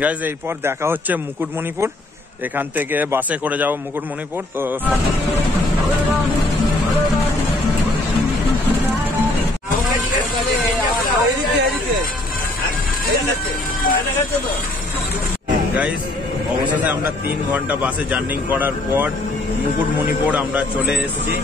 Guys এরপর দেখা হচ্ছে মুকুটমণিপুর, এখান থেকে বাসে করে যাব মুকুটমণিপুর। তো গাইজ অবশেষে আমরা 3 ঘন্টা বাসে জার্নি করার পর মুকুটমণিপুর আমরা চলে এসেছি।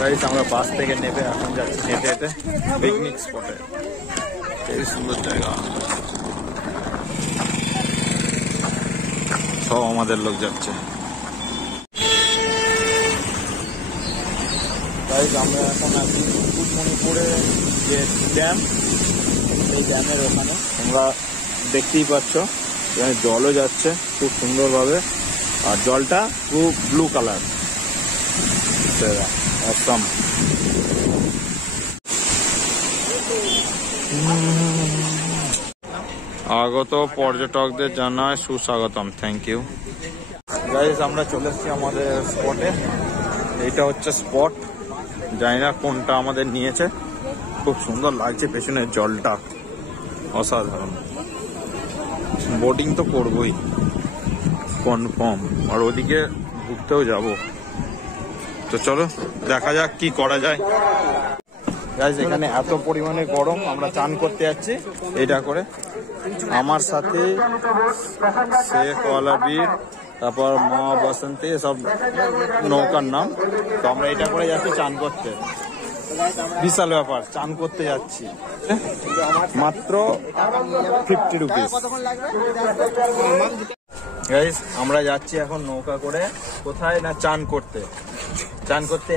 গাইজ আমরা বাস থেকে নেমে এখন যাচ্ছি হেঁটে হেঁটে পিকনিক স্পটে। এই সুন্দর জায়গা, সব আমাদের লোক যাচ্ছে। গাইজ আমরা এখন আছি মুকুটমণিপুরে যে ড্যাম, এই ড্যামের ওখানে তোমরা দেখতেই পাচ্ছ এখানে জলও যাচ্ছে খুব সুন্দরভাবে, আর জলটা পুরো ব্লু কালার। একদম আগত পর্যটকদের জানায় সুস্বাগতম, থ্যাংক ইউ। গাইজ আমরা চলে এসেছি আমাদের স্পটে, এইটা হচ্ছে স্পট, জানি না কোনটা আমাদের নিয়েছে। খুব সুন্দর লাগছে পেছনের জলটা, অসাধারণ। বোটিং তো করবোই কনফার্ম, আর ওদিকে ঘুরতেও যাব। তো চলো দেখা যাক কি করা যায়। গাইজ এখানে এত পরিমাণে গরম, আমরা চান করতে যাচ্ছি এটা করে। আমার সাথে শেখ ওয়ালাবীর, তারপর মা বসন্তী, সব নৌকার নাম। তো আমরা এটা করে যাচ্ছি চান করতে। বিশাল ব্যাপার, চান করতে যাচ্ছি মাত্র 50 রুপিস। গাইজ আমরা যাচ্ছি এখন নৌকা করে কোথায় না চান করতে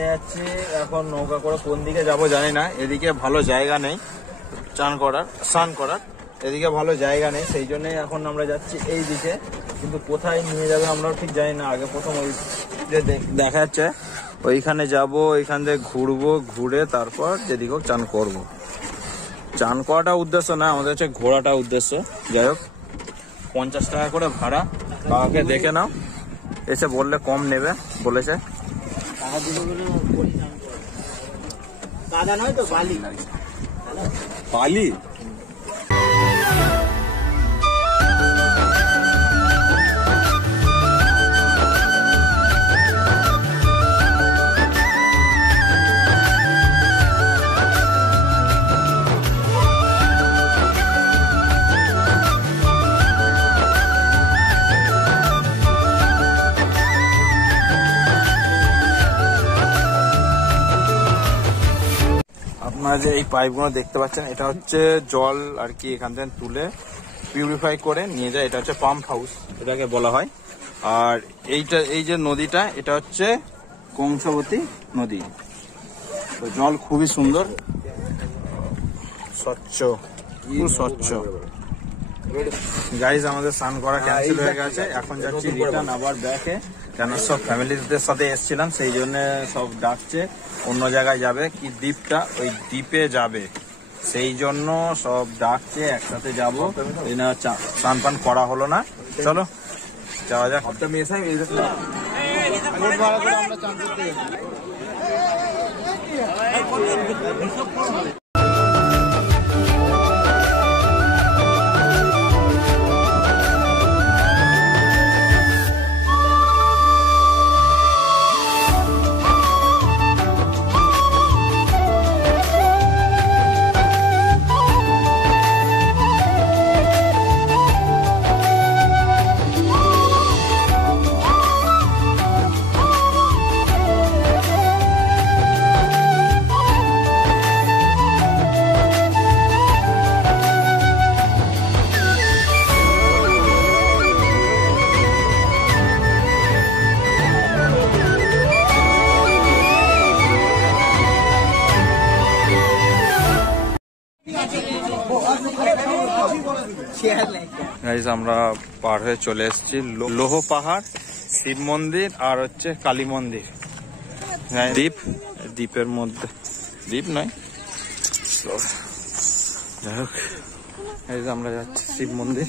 যাচ্ছি এখন নৌকা করে। কোন দিকে যাব জানি না, এদিকে ভালো জায়গা নেই স্নান করার, এদিকে ভালো জায়গা নেই, সেই জন্য এখন আমরা যাচ্ছি এই দিকে। কিন্তু কোথায় নিয়ে যাবে আমরাও ঠিক জানি না। আগে প্রথম ওই যে দেখা যাচ্ছে ওইখানে যাব, ওইখান থেকে ঘুরবো, ঘুরে তারপর যেদিকে চান করব। চান করাটা উদ্দেশ্য না, আমাদের হচ্ছে ঘোরাটা উদ্দেশ্য। যাই হোক 50 টাকা করে ভাড়া, কাউকে দেখে নাও, এসে বললে কম নেবে বলেছে। বালি আপনারা যে এই পাইপগুলো দেখতে পাচ্ছেন, এটা হচ্ছে জল আর কি এখান থেকে তুলে পিউরিফাই করে নিয়ে যায়। এটা হচ্ছে পাম্প হাউস এটাকে বলা হয়। আর এই যে নদীটা, এটা হচ্ছে কংসাবতী নদী। তো জল খুবই সুন্দর, স্বচ্ছ, খুব স্বচ্ছ। গাইজ আমাদের স্নান করা ক্যান্সেল হয়ে গেছে, এখন যাচ্ছি রিটার্ন আবার ব্যাকে। কেন সব ফ্যামিলিদের সাথে এসেছিলাম, সেই জন্য সব ডাকছে অন্য জায়গায় যাবে, কি দ্বীপটা, ওই দ্বীপে যাবে, সেই জন্য সব ডাকছে একসাথে যাবো। স্নান পান করা হলো না, চলো যাওয়া যাক। গাইস আমরা পার হয়ে চলে এসেছি লোহ পাহাড়, শিব মন্দির আর হচ্ছে কালী মন্দির। দ্বীপ, দ্বীপের মধ্যে, দ্বীপ নয়, যাই হোক আমরা যাচ্ছি শিব মন্দির।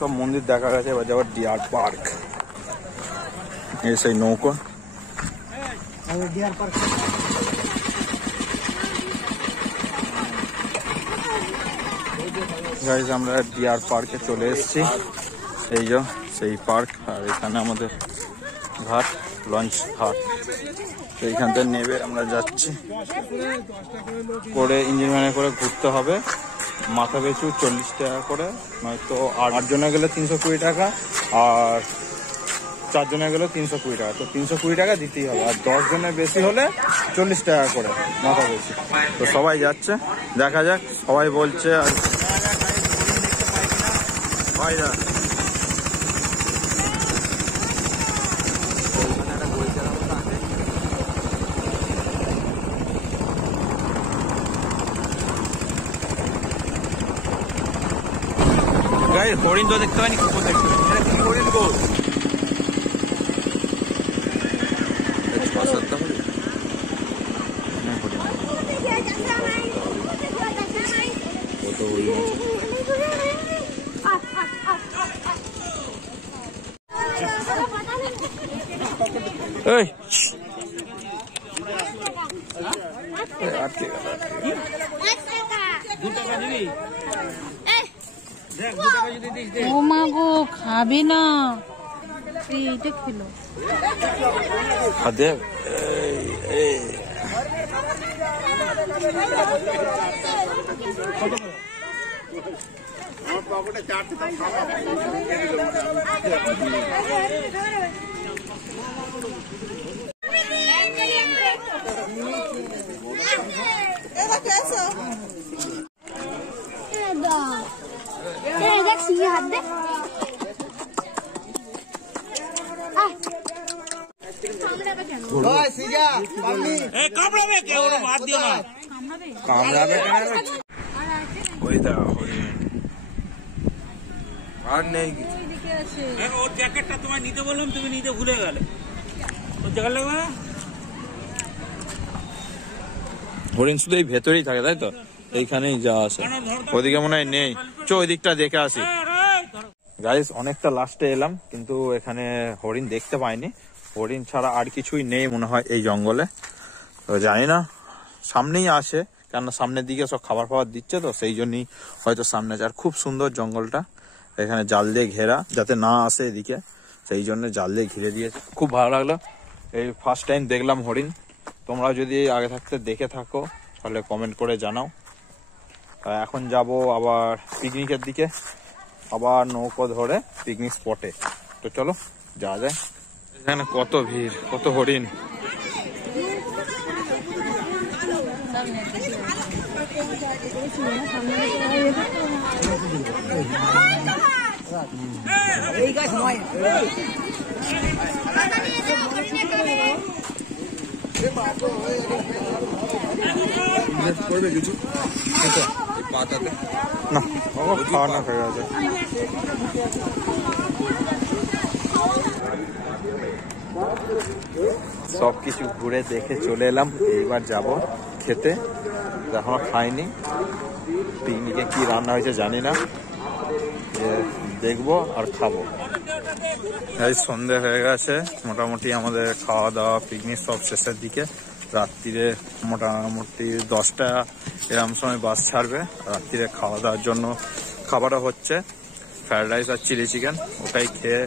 সব মন্দির দেখা গেছে, এবার যাবার ডিয়ার পার্ক। এই সেই নৌকো, ডিয়ার পার্ক। গাইজ আমরা ডিয়ার পার্কে চলে এসেছি। এই যে সেই পার্ক, আর এখানে আমাদের ঘাট, লঞ্চ ঘাট। তো এইখান থেকে নেবে আমরা যাচ্ছি করে, ইঞ্জিন ভ্যানে করে ঘুরতে হবে। মাথা পিছু 40 টাকা করে, নয়তো 8 জনে গেলে 320 টাকা, আর 4 জনে গেলে 320 টাকা। তো 320 টাকা দিতেই হবে, আর 10 জনের বেশি হলে 40 টাকা করে মাথা পিছু। তো সবাই যাচ্ছে, দেখা যাক। সবাই বলছে আর ভাই যা হরিণ তো দেখতে পাইনি, কুকুর দেখতে পাইনি। হরিণ গো ও মা গো, খাবে না, এইটা খেলো। আর নেই ওর জ্যাকেটটা তোমায় নিতে বললাম, তুমি নিতে ভুলে গেলে। ওর জ্যাকেট লাগবে না? হরিণ শুধু এই ভেতরেই থাকে, তাই তো? এইখানেই যা আছে, ওদিকে মনে হয় নেই। চো ওই দিকটা দেখে আসি। গাইস, অনেকটা লাস্টে এলাম, কিন্তু এখানে হরিণ দেখতে পাইনি। হরিণ ছাড়া আর কিছুই নেই মনে হয় এই জঙ্গলে। তো জানি না, সামনেই আসে, কেননা সামনের দিকে সব খাবার ফাবার দিচ্ছে, তো সেই জন্যই হয়তো সামনে আছে। আর খুব সুন্দর জঙ্গলটা, এখানে জাল দিয়ে ঘেরা, যাতে না আসে এদিকে, সেই জন্য জাল দিয়ে ঘিরে দিয়েছে। খুব ভালো লাগলো, এই ফার্স্ট টাইম দেখলাম হরিণ। তোমরা যদি আগে থাকতে দেখে থাকো তাহলে কমেন্ট করে জানাও। এখন যাব আবার পিকনিকের দিকে, আবার নৌকো ধরে পিকনিক স্পটে। তো চলো যাওয়া যায়। এখানে কত ভিড়, কত হরিণ। এই গাছ নয়, করবে কিছু না, খাওয়া না হয়ে গেছে। সবকিছু ঘুরে দেখে চলে এলাম, এইবার যাব খেতে। এখনো খাইনি, পিকনিকে কি রান্না হয়েছে জানি না, দেখবো আর খাবো। এই সন্ধে হয়ে গেছে, মোটামুটি আমাদের খাওয়া দাওয়া পিকনিক সব শেষের দিকে। রাত্রিরে মোটামুটি 10টা এরকম সময় বাস ছাড়বে। রাত্রিরে খাওয়া দাওয়ার জন্য খাবারও হচ্ছে, ফ্রাইড রাইস আর চিলি চিকেন, ওটাই খেয়ে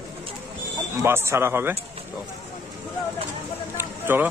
বাস ছাড়া হবে। তো চলো।